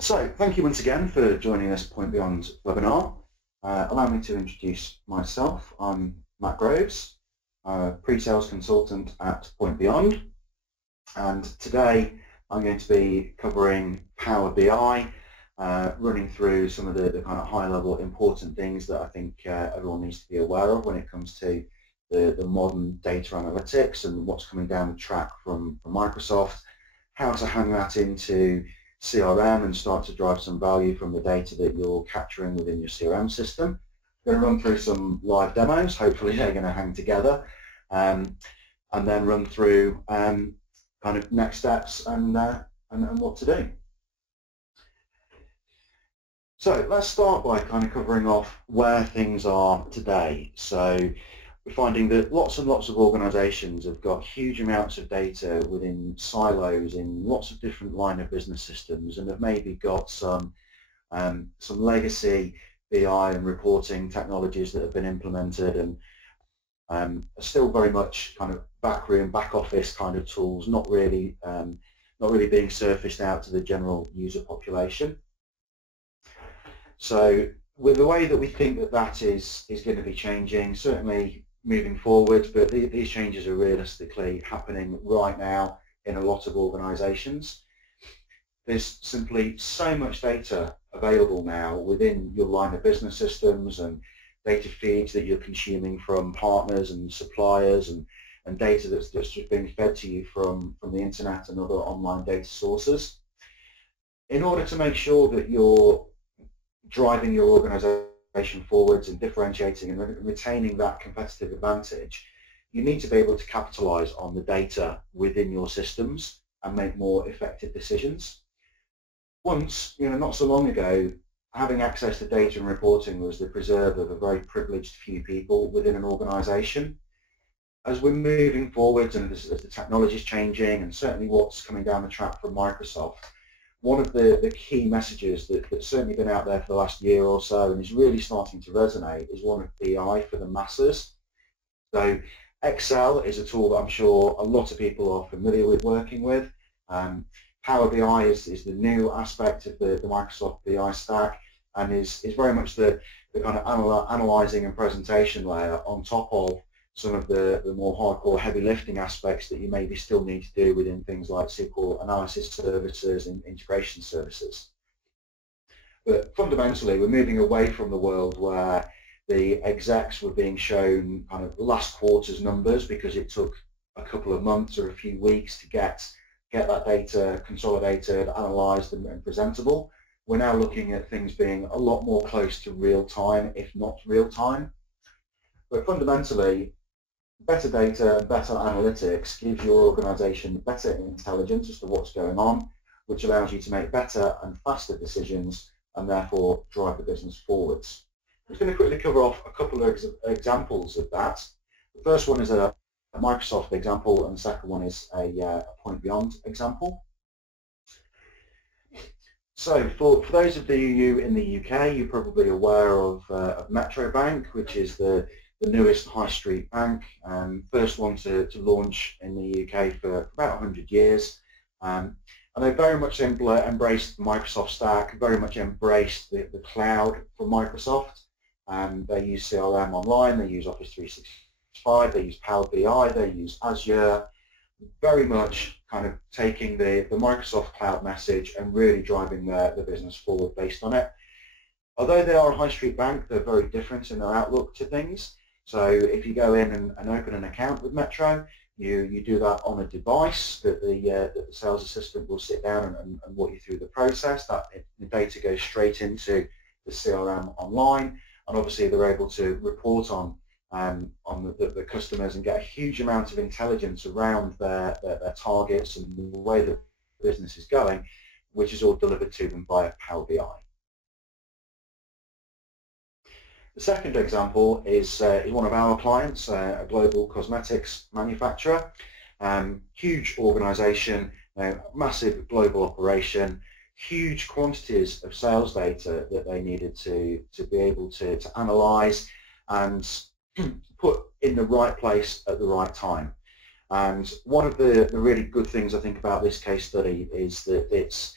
So, thank you once again for joining this Point Beyond webinar. Allow me to introduce myself. I'm Matt Groves, pre-sales consultant at Point Beyond, and today I'm going to be covering Power BI, running through some of the kind of high-level important things that I think everyone needs to be aware of when it comes to the modern data analytics and what's coming down the track from Microsoft, how to hang that into CRM and start to drive some value from the data that you're capturing within your CRM system. I'm going to run through some live demos. Hopefully they're going to hang together, and then run through kind of next steps and what to do. So let's start by kind of covering off where things are today. So we're finding that lots and lots of organizations have got huge amounts of data within silos in lots of different line of business systems, and have maybe got some legacy BI and reporting technologies that have been implemented and are still very much kind of backroom, back office kind of tools, not really being surfaced out to the general user population. So with the way that we think that is going to be changing, certainly moving forward, but these changes are realistically happening right now in a lot of organizations. There's simply so much data available now within your line of business systems and data feeds that you're consuming from partners and suppliers, and data that's just being fed to you from the internet and other online data sources. In order to make sure that you're driving your organization forwards and differentiating and retaining that competitive advantage, you need to be able to capitalize on the data within your systems and make more effective decisions. Once, not so long ago, having access to data and reporting was the preserve of a very privileged few people within an organization. As we're moving forwards and as the technology is changing, and certainly what's coming down the track from Microsoft, one of the key messages that's certainly been out there for the last year or so and is really starting to resonate is one of BI for the masses. So Excel is a tool that I'm sure a lot of people are familiar with working with. Power BI is the new aspect of the Microsoft BI stack, and is very much the kind of analysing and presentation layer on top of some of the more hardcore heavy lifting aspects that you maybe still need to do within things like SQL analysis services and integration services. But fundamentally, we're moving away from the world where the execs were being shown kind of last quarter's numbers because it took a couple of months or a few weeks to get that data consolidated, analysed and presentable. We're now looking at things being a lot more close to real time, if not real time. But fundamentally, better data and better analytics gives your organization better intelligence as to what's going on, which allows you to make better and faster decisions and therefore drive the business forwards. I'm just going to quickly cover off a couple of examples of that. The first one is a Microsoft example, and the second one is a Point Beyond example. So for those of you in the UK, you're probably aware of Metro Bank, which is the newest high street bank, first one to launch in the UK for about 100 years. And they very much embraced the Microsoft stack, very much embraced the cloud from Microsoft. They use CRM online, they use Office 365, they use Power BI, they use Azure, very much kind of taking the Microsoft cloud message and really driving the business forward based on it. Although they are a high street bank, they're very different in their outlook to things. So if you go in and open an account with Metro, you do that on a device that the sales assistant will sit down and walk you through the process. The data goes straight into the CRM online, and obviously they're able to report on the customers and get a huge amount of intelligence around their targets and the way that the business is going, which is all delivered to them via Power BI. The second example is one of our clients, a global cosmetics manufacturer. Huge organisation, massive global operation, huge quantities of sales data that they needed to be able to analyse and put in the right place at the right time. And one of the really good things I think about this case study is that it's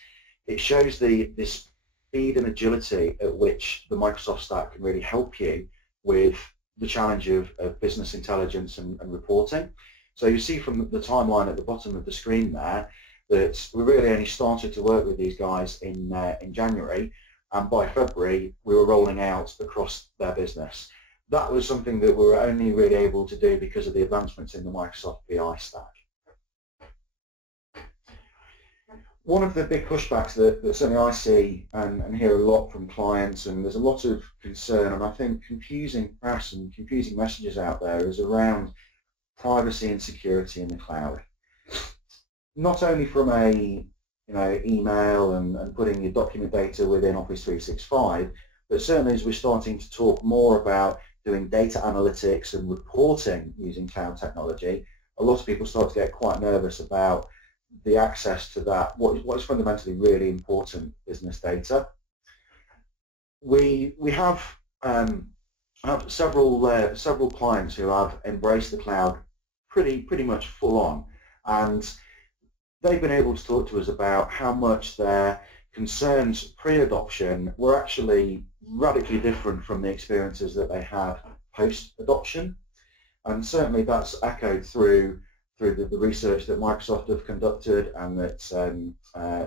it shows the speed and agility at which the Microsoft stack can really help you with the challenge of business intelligence and reporting. So you see from the timeline at the bottom of the screen there that we really only started to work with these guys in January, and by February we were rolling out across their business. That was something that we were only really able to do because of the advancements in the Microsoft BI stack. One of the big pushbacks that certainly I see and hear a lot from clients, and there's a lot of concern and I think confusing press and confusing messages out there, is around privacy and security in the cloud. Not only from a email and putting your document data within Office 365, but certainly as we're starting to talk more about doing data analytics and reporting using cloud technology, a lot of people start to get quite nervous about the access to that, what is fundamentally really important business data. We have several clients who have embraced the cloud pretty much full on, and they've been able to talk to us about how much their concerns pre-adoption were actually radically different from the experiences that they had post-adoption, and certainly that's echoed through the research that Microsoft have conducted, and that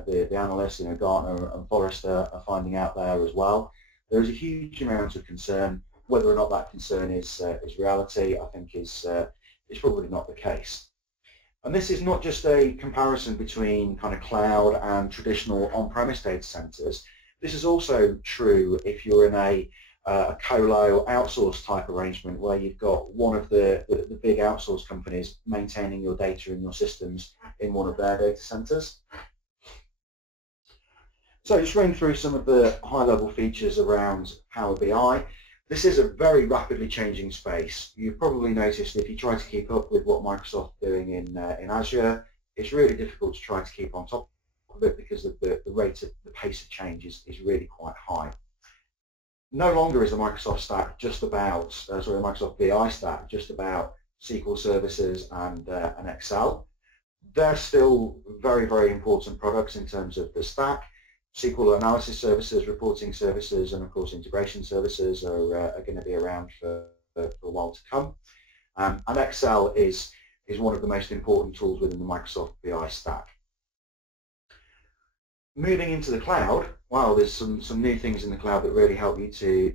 the analysts, Gartner and Forrester, are finding out there as well. There is a huge amount of concern. Whether or not that concern is reality, I think is probably not the case. And this is not just a comparison between kind of cloud and traditional on-premise data centers. This is also true if you're in a colo outsource type arrangement where you've got one of the big outsource companies maintaining your data in your systems in one of their data centers. So just running through some of the high-level features around Power BI. This is a very rapidly changing space. You've probably noticed if you try to keep up with what Microsoft is doing in Azure, it's really difficult to try to keep on top of it because the rate of the pace of change is really quite high. No longer is the Microsoft stack just about, the Microsoft BI stack just about SQL services and Excel. They're still very, very important products in terms of the stack. SQL analysis services, reporting services, and of course integration services are going to be around for a while to come. And Excel is one of the most important tools within the Microsoft BI stack. Moving into the cloud, wow, there's some new things in the cloud that really help you to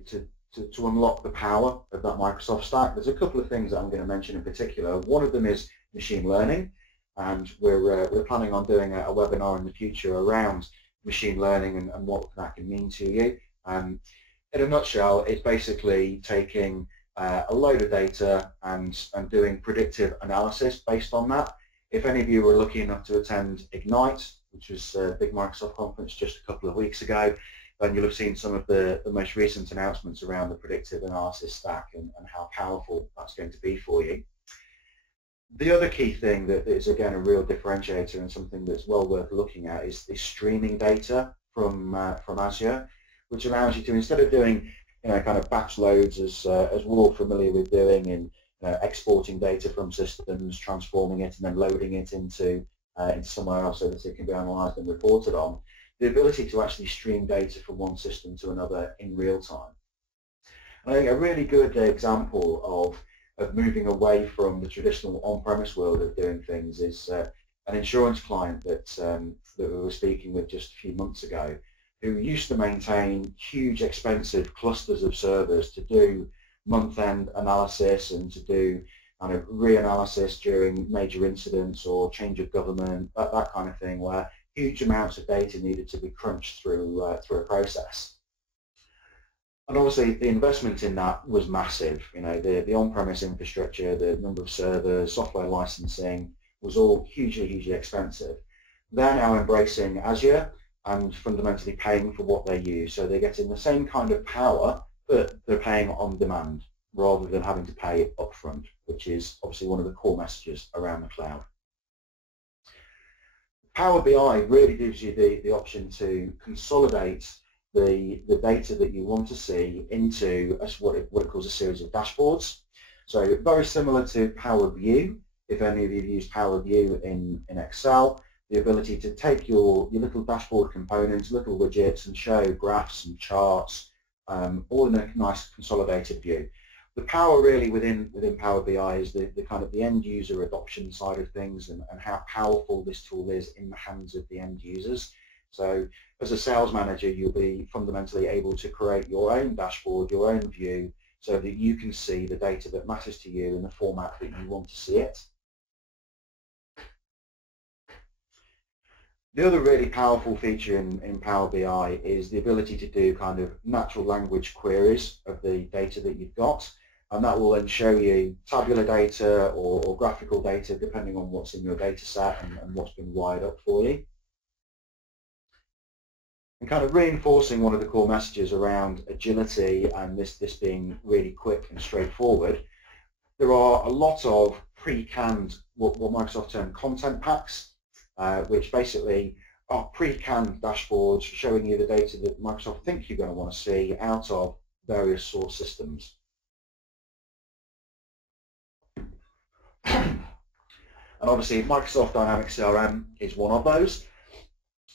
unlock the power of that Microsoft stack. There's a couple of things that I'm going to mention in particular. One of them is machine learning, and we're planning on doing a webinar in the future around machine learning and what that can mean to you. In a nutshell, it's basically taking a load of data and doing predictive analysis based on that. If any of you were lucky enough to attend Ignite, which was a big Microsoft conference just a couple of weeks ago, then you'll have seen some of the most recent announcements around the predictive analysis stack and how powerful that's going to be for you. The other key thing that is, again, a real differentiator and something that's well worth looking at is streaming data from Azure, which allows you to, instead of doing kind of batch loads as we're all familiar with doing in exporting data from systems, transforming it, and then loading it into somewhere else so that it can be analysed and reported on, the ability to actually stream data from one system to another in real time. And I think a really good example of moving away from the traditional on-premise world of doing things is an insurance client that we were speaking with just a few months ago, who used to maintain huge expensive clusters of servers to do month-end analysis and to do kind of reanalysis during major incidents or change of government, that kind of thing, where huge amounts of data needed to be crunched through a process. And obviously the investment in that was massive. The on-premise infrastructure, the number of servers, software licensing was all hugely expensive. They're now embracing Azure and fundamentally paying for what they use. So they're getting the same kind of power, but they're paying on demand rather than having to pay upfront, which is obviously one of the core messages around the cloud. Power BI really gives you the option to consolidate the data that you want to see into what it calls a series of dashboards. So very similar to Power View. If any of you have used Power View in Excel, the ability to take your little dashboard components, little widgets, and show graphs and charts, all in a nice consolidated view. The power really within Power BI is the kind of the end user adoption side of things, and how powerful this tool is in the hands of the end users. So as a sales manager, you'll be fundamentally able to create your own dashboard, your own view, so that you can see the data that matters to you in the format that you want to see it. The other really powerful feature in Power BI is the ability to do kind of natural language queries of the data that you've got, and that will then show you tabular data or graphical data depending on what's in your data set and what's been wired up for you. And kind of reinforcing one of the core messages around agility and this being really quick and straightforward, there are a lot of pre-canned, what Microsoft term content packs, which basically are pre-canned dashboards showing you the data that Microsoft think you're going to want to see out of various source systems. And obviously Microsoft Dynamics CRM is one of those,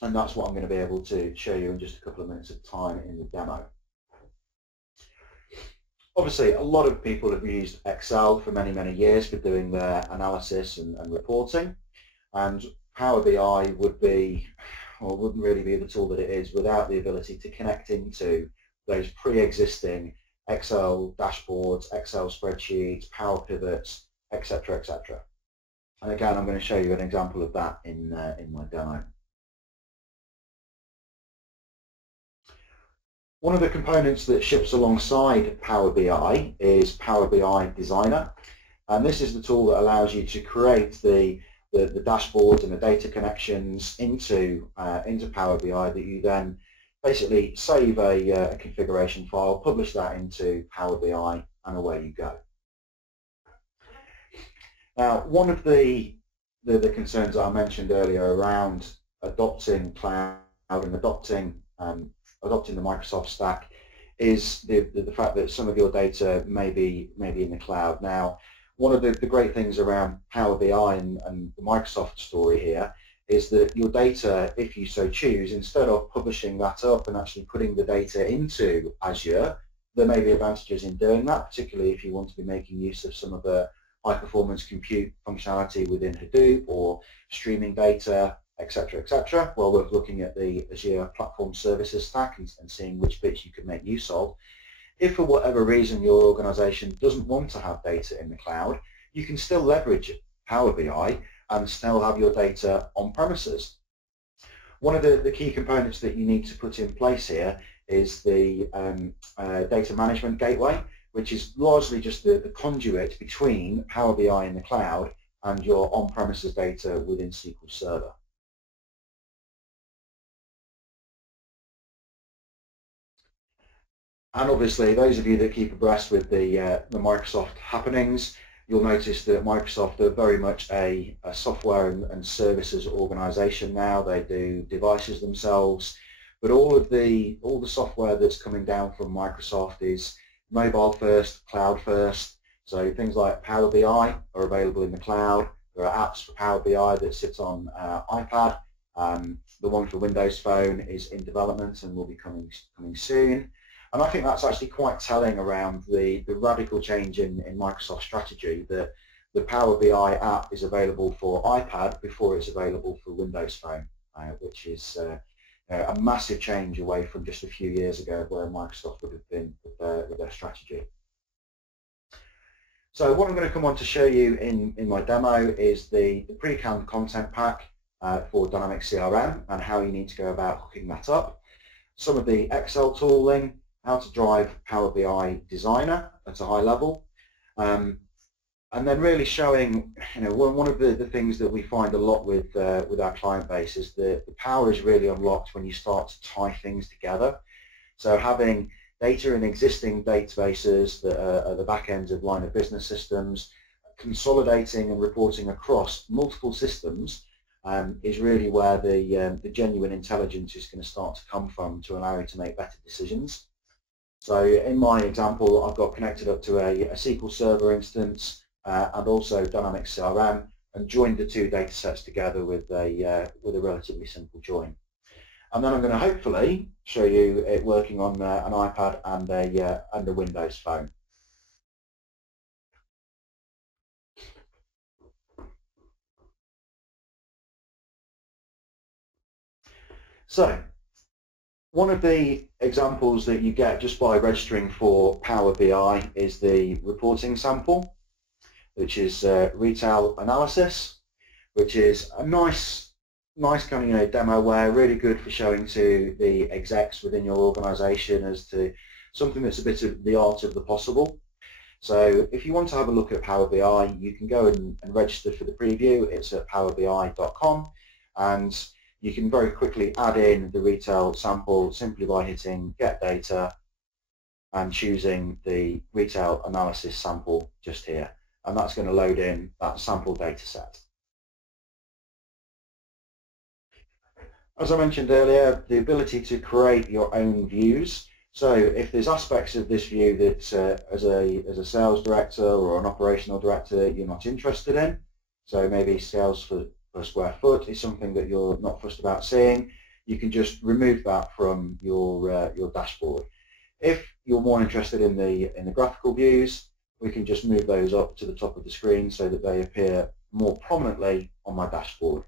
and that's what I'm going to be able to show you in just a couple of minutes of time in the demo. Obviously, a lot of people have used Excel for many, many years for doing their analysis and reporting, and Power BI would be, or wouldn't really be the tool that it is without the ability to connect into those pre-existing Excel dashboards, Excel spreadsheets, Power Pivots, etc., etc. And again, I'm going to show you an example of that in my demo. One of the components that ships alongside Power BI is Power BI Designer, and this is the tool that allows you to create the dashboards and the data connections into Power BI that you then basically save a configuration file, publish that into Power BI, and away you go. Now, one of the concerns that I mentioned earlier around adopting cloud and adopting the Microsoft stack is the fact that some of your data may be in the cloud. Now, one of the great things around Power BI and the Microsoft story here is that your data, if you so choose, instead of publishing that up and actually putting the data into Azure, there may be advantages in doing that, particularly if you want to be making use of some of the high-performance compute functionality within Hadoop or streaming data, etc., etc. Well, we're looking at the Azure Platform Services stack and seeing which bits you could make use of. If for whatever reason your organization doesn't want to have data in the cloud, you can still leverage Power BI and still have your data on premises. One of the key components that you need to put in place here is the data management gateway, which is largely just the conduit between Power BI in the cloud and your on-premises data within SQL Server. And obviously, those of you that keep abreast with the Microsoft happenings, you'll notice that Microsoft are very much a software and services organization now. They do devices themselves, but all the software that's coming down from Microsoft is mobile first, cloud first. So things like Power BI are available in the cloud. There are apps for Power BI that sit on iPad. The one for Windows Phone is in development and will be coming soon. And I think that's actually quite telling around the radical change in Microsoft strategy, that the Power BI app is available for iPad before it's available for Windows Phone, which is a massive change away from just a few years ago where Microsoft would have been with their strategy. So what I'm going to come on to show you in my demo is the pre-canned content pack for Dynamics CRM and how you need to go about hooking that up. Some of the Excel tooling, how to drive Power BI Designer at a high level, and then really showing, one of the things that we find a lot with our client base is that the power is really unlocked when you start to tie things together. So having data in existing databases that are the back ends of line of business systems, consolidating and reporting across multiple systems is really where the genuine intelligence is going to start to come from to allow you to make better decisions. So in my example, I've got connected up to a SQL Server instance and also Dynamics CRM and joined the two data sets together with a relatively simple join. And then I'm going to hopefully show you it working on an iPad and a Windows phone. So, one of the examples that you get just by registering for Power BI is the reporting sample, which is retail analysis, which is a nice kind of demo where really good for showing to the execs within your organisation as to something that's a bit of the art of the possible. So if you want to have a look at Power BI, you can go and register for the preview. It's at powerbi.com, and you can very quickly add in the retail sample simply by hitting Get Data and choosing the retail analysis sample just here. And that's going to load in that sample data set. As I mentioned earlier, the ability to create your own views. So if there's aspects of this view that as a sales director or an operational director you're not interested in, so maybe sales per square foot is something that you're not fussed about seeing, you can just remove that from your dashboard. If you're more interested in the graphical views, we can just move those up to the top of the screen so that they appear more prominently on my dashboard.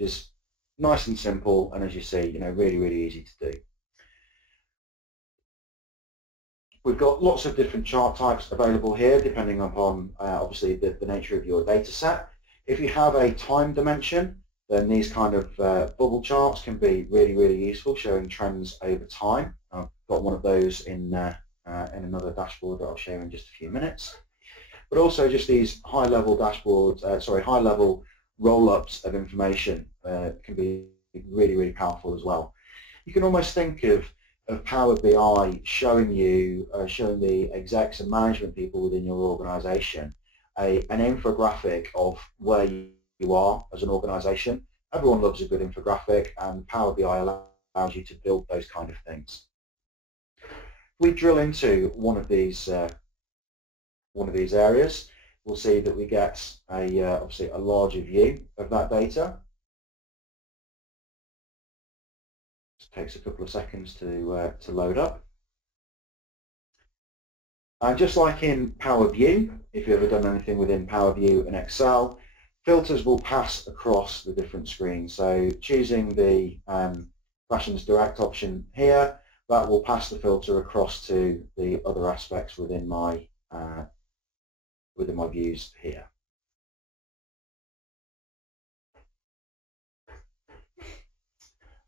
Just nice and simple, and as you see, really easy to do. We've got lots of different chart types available here, depending upon obviously the nature of your data set. If you have a time dimension, then these kind of bubble charts can be really useful, showing trends over time. I've got one of those in another dashboard that I'll show in just a few minutes. But also just these high-level dashboards, high-level roll-ups of information can be really powerful as well. You can almost think of Power BI showing the execs and management people within your organisation an infographic of where you are as an organisation. Everyone loves a good infographic, and Power BI allows you to build those kind of things. If we drill into one of these areas, we'll see that we get obviously a larger view of that data. It takes a couple of seconds to load up. And just like in Power View, if you've ever done anything within Power View and Excel, filters will pass across the different screens. So choosing the Fashions Direct option here, that will pass the filter across to the other aspects within my views here.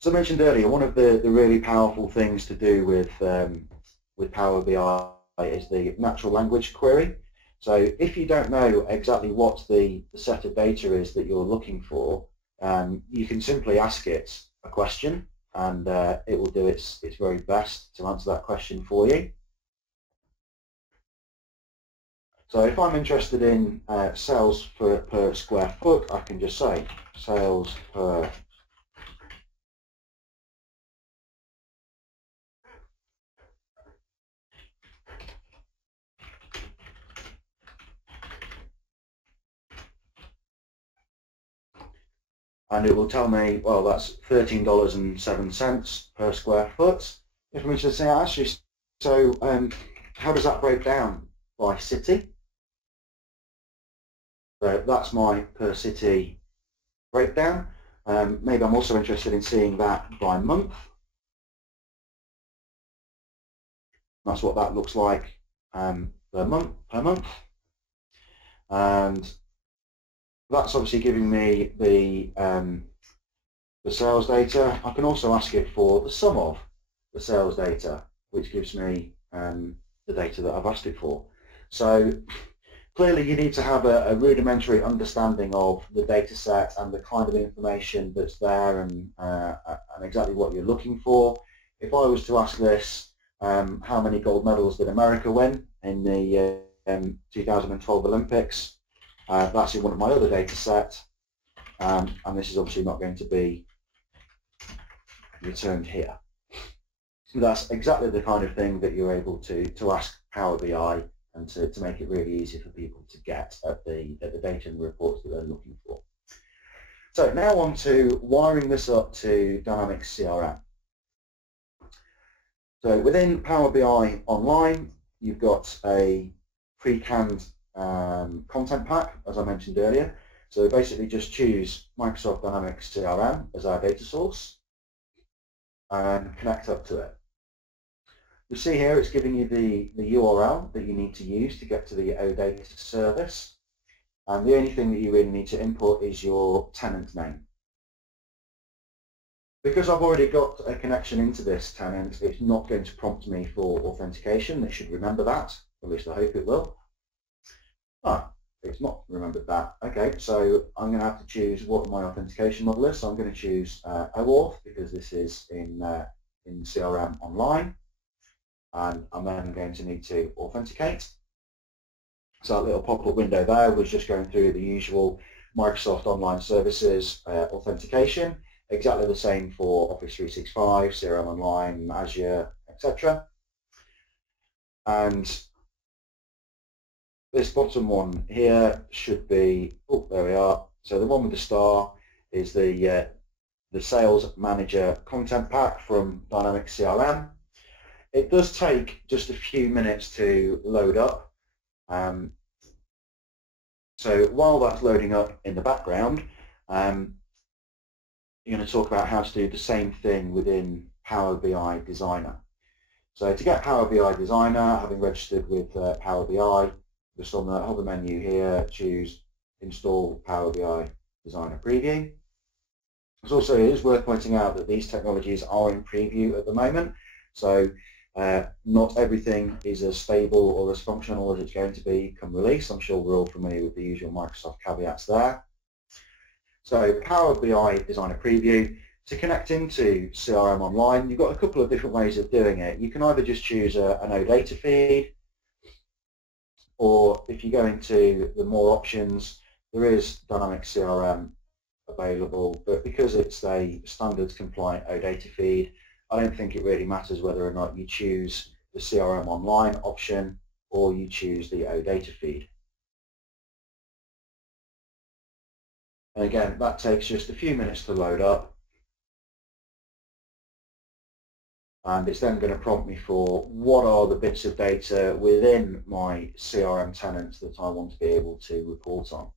So I mentioned earlier, one of the really powerful things to do with Power BI is the natural language query. So if you don't know exactly what the set of data is that you're looking for, you can simply ask it a question, and it will do its very best to answer that question for you. So if I'm interested in sales per square foot, I can just say sales per and it will tell me, well, that's $13.07 per square foot. If I'm interested in actually, so how does that break down by city? So that's my per city breakdown. Maybe I'm also interested in seeing that by month. That's what that looks like per month. And that's obviously giving me the sales data. I can also ask it for the sum of the sales data, which gives me the data that I've asked it for. So clearly you need to have a rudimentary understanding of the data set and the kind of information that's there and exactly what you're looking for. If I was to ask this, how many gold medals did America win in the 2012 Olympics? That's in one of my other data sets, and this is obviously not going to be returned here. So that's exactly the kind of thing that you're able to ask Power BI and to make it really easy for people to get at the data and reports that they're looking for. So now on to wiring this up to Dynamics CRM. So within Power BI Online, you've got a pre-canned content pack, as I mentioned earlier. So basically just choose Microsoft Dynamics CRM as our data source and connect up to it. You see here it's giving you the URL that you need to use to get to the OData service, and the only thing that you really need to input is your tenant name. Because I've already got a connection into this tenant, it's not going to prompt me for authentication. It should remember that, at least I hope it will. It's not remembered that. Okay, so I'm going to have to choose what my authentication model is. So I'm going to choose OAuth because this is in CRM Online. And I'm then going to need to authenticate. So that little pop-up window there was just going through the usual Microsoft Online Services authentication, exactly the same for Office 365, CRM Online, Azure, etc. And this bottom one here should be, oh, there we are. So the one with the star is the Sales Manager Content Pack from Dynamics CRM. It does take just a few minutes to load up. So while that's loading up in the background, you're going to talk about how to do the same thing within Power BI Designer. So to get Power BI Designer, having registered with Power BI, just on the hover menu here, choose Install Power BI Designer Preview. It is worth pointing out that these technologies are in preview at the moment, so not everything is as stable or as functional as it's going to be come release. I'm sure we're all familiar with the usual Microsoft caveats there. So Power BI Designer Preview, to connect into CRM Online, you've got a couple of different ways of doing it. You can either just choose an OData feed, or if you go into the more options, there is Dynamics CRM available, but because it's a standards compliant OData feed, I don't think it really matters whether or not you choose the CRM Online option or you choose the OData feed. And again, that takes just a few minutes to load up, and it's then going to prompt me for what are the bits of data within my CRM tenants that I want to be able to report on.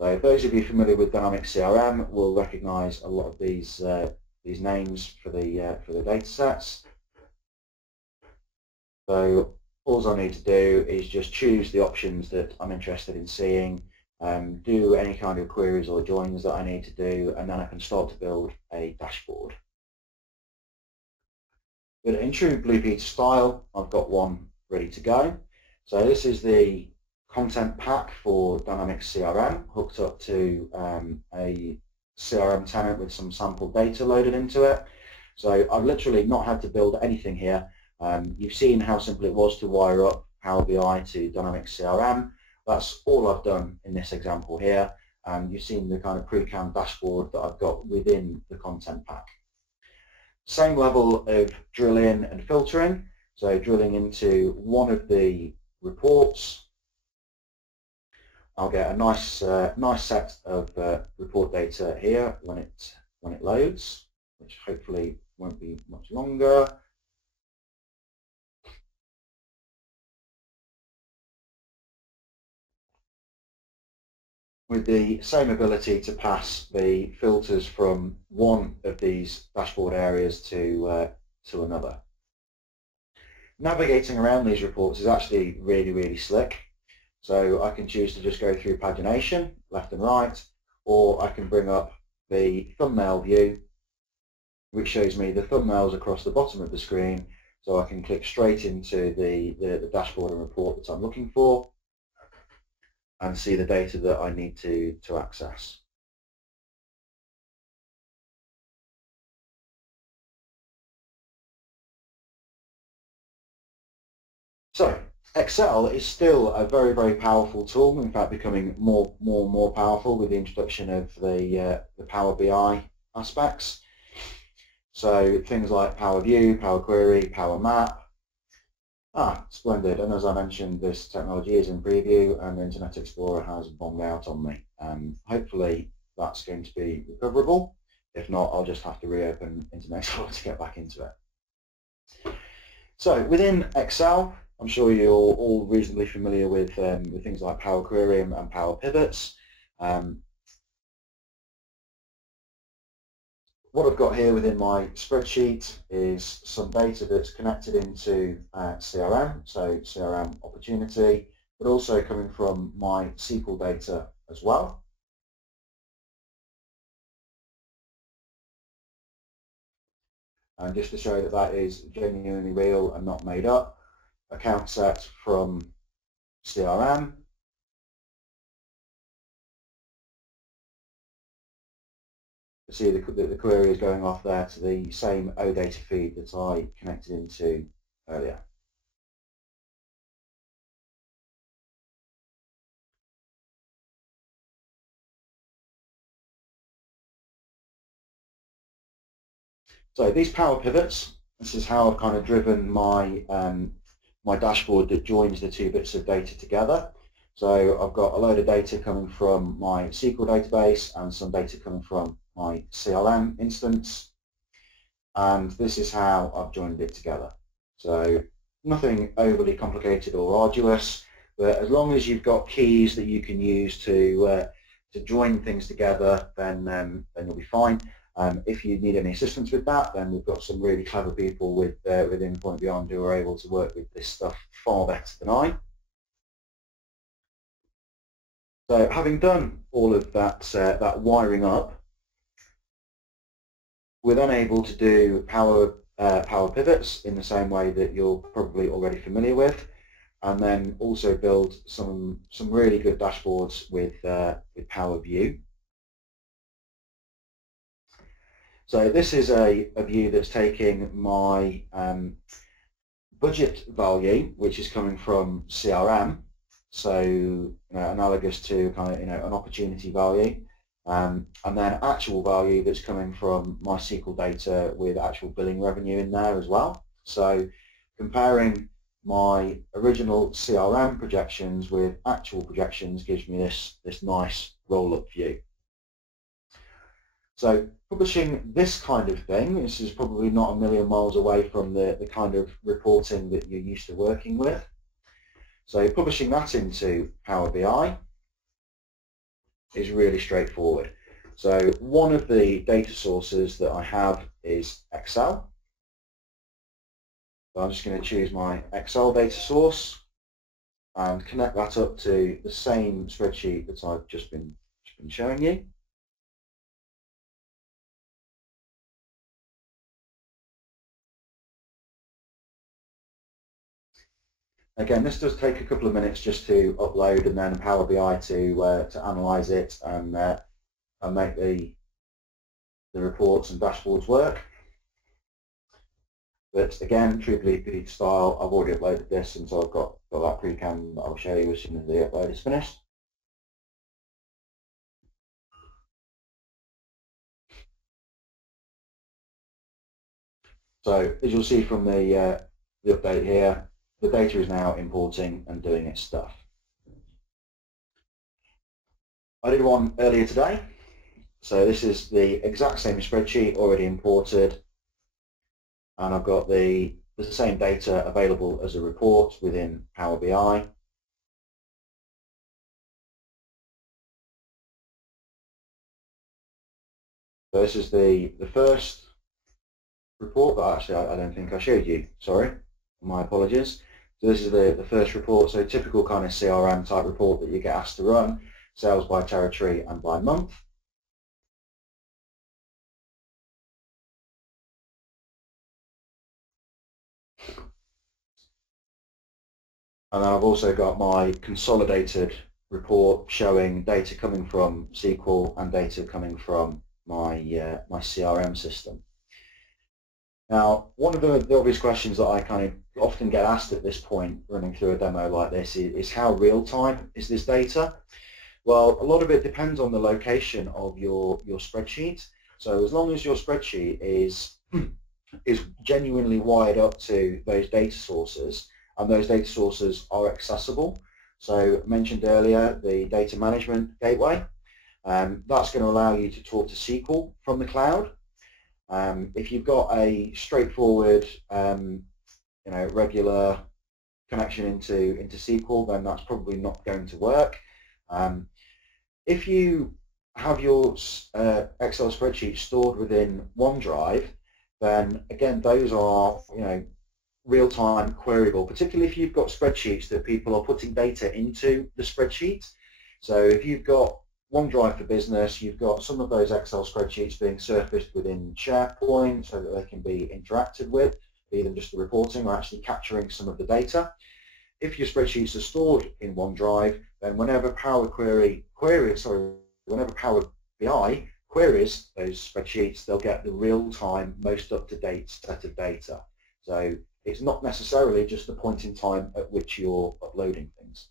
So those of you familiar with Dynamics CRM will recognise a lot of these names for the data sets. So all I need to do is just choose the options that I'm interested in seeing, do any kind of queries or joins that I need to do, and then I can start to build a dashboard. But in true Blue Peter style, I've got one ready to go. So this is the content pack for Dynamics CRM hooked up to a CRM tenant with some sample data loaded into it. So I've literally not had to build anything here. You've seen how simple it was to wire up Power BI to Dynamics CRM. That's all I've done in this example here. You've seen the kind of pre-canned dashboard that I've got within the content pack. Same level of drill in and filtering. So drilling into one of the reports, I'll get a nice set of report data here when it loads, which hopefully won't be much longer. With the same ability to pass the filters from one of these dashboard areas to another. Navigating around these reports is actually really, really slick. So I can choose to just go through pagination, left and right, or I can bring up the thumbnail view, which shows me the thumbnails across the bottom of the screen, so I can click straight into the dashboard and report that I'm looking for and see the data that I need to access. So Excel is still a very, very powerful tool, in fact becoming more and more powerful with the introduction of the Power BI aspects. So things like Power View, Power Query, Power Map. Splendid. And as I mentioned, this technology is in preview and Internet Explorer has bombed out on me. Hopefully that's going to be recoverable. If not, I'll just have to reopen Internet Explorer to get back into it. So within Excel, I'm sure you're all reasonably familiar with things like Power Query and Power Pivots. What I've got here within my spreadsheet is some data that's connected into CRM, so CRM opportunity, but also coming from my SQL data as well. And just to show that that is genuinely real and not made up, account set from CRM. You see the query is going off there to the same OData feed that I connected into earlier. So these Power Pivots, this is how I've kind of driven my my dashboard that joins the two bits of data together. So I've got a load of data coming from my SQL database and some data coming from my CRM instance, and this is how I've joined it together. So nothing overly complicated or arduous, but as long as you've got keys that you can use to join things together, then you'll be fine. If you need any assistance with that, then we've got some really clever people within Point Beyond who are able to work with this stuff far better than I. So having done all of that, that wiring up, we're then able to do power pivots in the same way that you're probably already familiar with, and then also build some really good dashboards with Power View. So this is a view that's taking my budget value, which is coming from CRM, so analogous to kind of an opportunity value, and then actual value that's coming from my SQL data with actual billing revenue in there as well. So comparing my original CRM projections with actual projections gives me this nice roll-up view. So publishing this kind of thing, this is probably not a million miles away from the kind of reporting that you're used to working with. So publishing that into Power BI is really straightforward. So one of the data sources that I have is Excel. So I'm just going to choose my Excel data source and connect that up to the same spreadsheet that I've just been showing you. Again, this does take a couple of minutes just to upload and then Power BI to analyze it and make the reports and dashboards work. But again, true BPD style, I've already uploaded this, and so I've got that pre-cam that I'll show you as soon as the upload is finished. So as you'll see from the update here, the data is now importing and doing its stuff. I did one earlier today. So this is the exact same spreadsheet already imported, and I've got the same data available as a report within Power BI. So this is the first report, but actually I don't think I showed you, sorry, my apologies. So this is the first report, so typical kind of CRM type report that you get asked to run, sales by territory and by month. And then I've also got my consolidated report showing data coming from SQL and data coming from my CRM system. Now, one of the obvious questions that I kind of often get asked at this point running through a demo like this is how real-time is this data? Well, a lot of it depends on the location of your spreadsheet. So as long as your spreadsheet is is genuinely wired up to those data sources, and those data sources are accessible. So mentioned earlier, the data management gateway, that's going to allow you to talk to SQL from the cloud. If you've got a straightforward, regular connection into SQL, then that's probably not going to work. If you have your Excel spreadsheet stored within OneDrive, then again, those are real-time queryable, particularly if you've got spreadsheets that people are putting data into the spreadsheet. So if you've got OneDrive for Business, you've got some of those Excel spreadsheets being surfaced within SharePoint so that they can be interacted with, be them just the reporting or actually capturing some of the data. If your spreadsheets are stored in OneDrive, then whenever Power BI queries those spreadsheets, they'll get the real-time, most up-to-date set of data. So it's not necessarily just the point in time at which you're uploading things.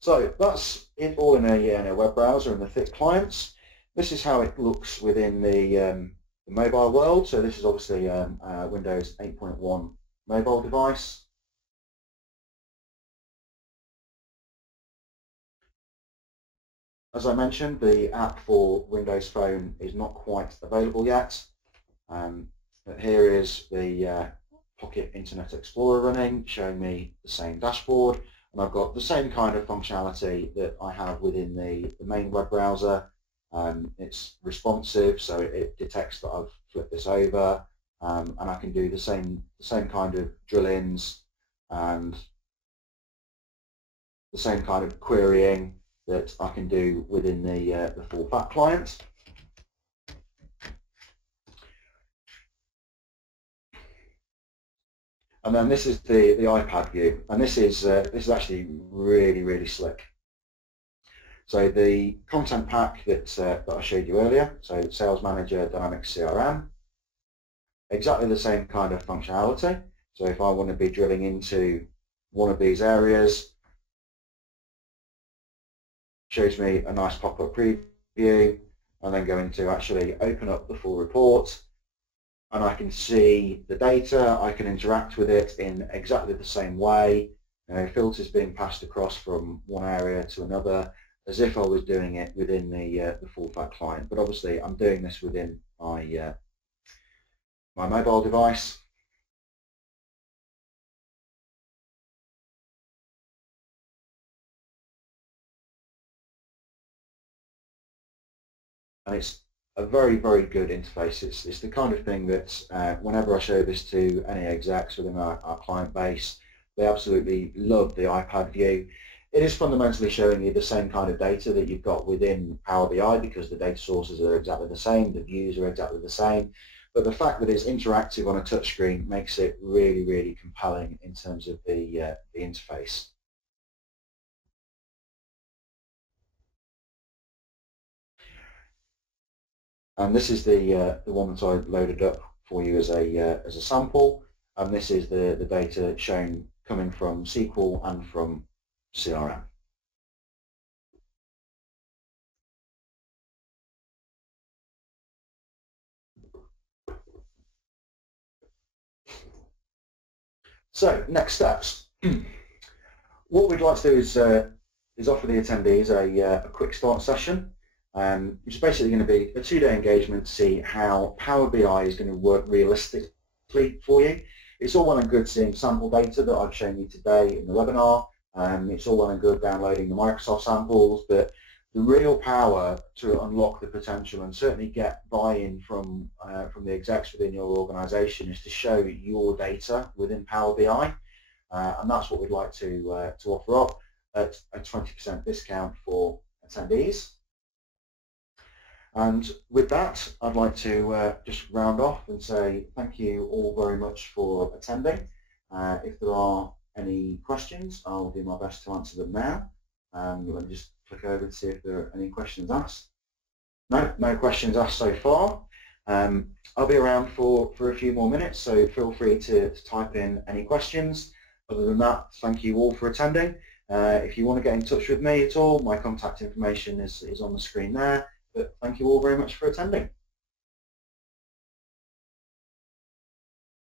So that's it all in a web browser and the thick clients. This is how it looks within the mobile world. So this is obviously a Windows 8.1 mobile device. As I mentioned, the app for Windows Phone is not quite available yet. But here is the Pocket Internet Explorer running, showing me the same dashboard. And I've got the same kind of functionality that I have within the main web browser. It's responsive, so it detects that I've flipped this over, and I can do the same kind of drill-ins and the same kind of querying that I can do within the full fat client. And then this is the iPad view, and this is actually really, really slick. So the content pack that I showed you earlier, so Sales Manager, Dynamics CRM, exactly the same kind of functionality. So if I want to be drilling into one of these areas, shows me a nice pop-up preview, and then going to actually open up the full report, and I can see the data, I can interact with it in exactly the same way, filters being passed across from one area to another, as if I was doing it within the full fat client. But obviously I'm doing this within my my mobile device. And it's a very, very good interface. It's the kind of thing that whenever I show this to any execs within our client base, they absolutely love the iPad view. It is fundamentally showing you the same kind of data that you've got within Power BI, because the data sources are exactly the same, the views are exactly the same, but the fact that it's interactive on a touchscreen makes it really, really compelling in terms of the interface. And this is the one that I loaded up for you as a sample, and this is the data shown coming from SQL and from CRM. So next steps. What we'd like to do is offer the attendees a quick start session, which is basically going to be a 2-day engagement to see how Power BI is going to work realistically for you. It's all well and good seeing sample data that I've shown you today in the webinar. It's all well and good downloading the Microsoft samples, but the real power to unlock the potential and certainly get buy-in from the execs within your organisation is to show your data within Power BI, and that's what we'd like to offer up at a 20% discount for attendees. And with that, I'd like to just round off and say thank you all very much for attending. If there are any questions, I'll do my best to answer them now. Let me just click over to see if there are any questions asked. No questions asked so far. I'll be around for a few more minutes, so feel free to type in any questions. Other than that, thank you all for attending. If you want to get in touch with me at all, my contact information is on the screen there. But thank you all very much for attending.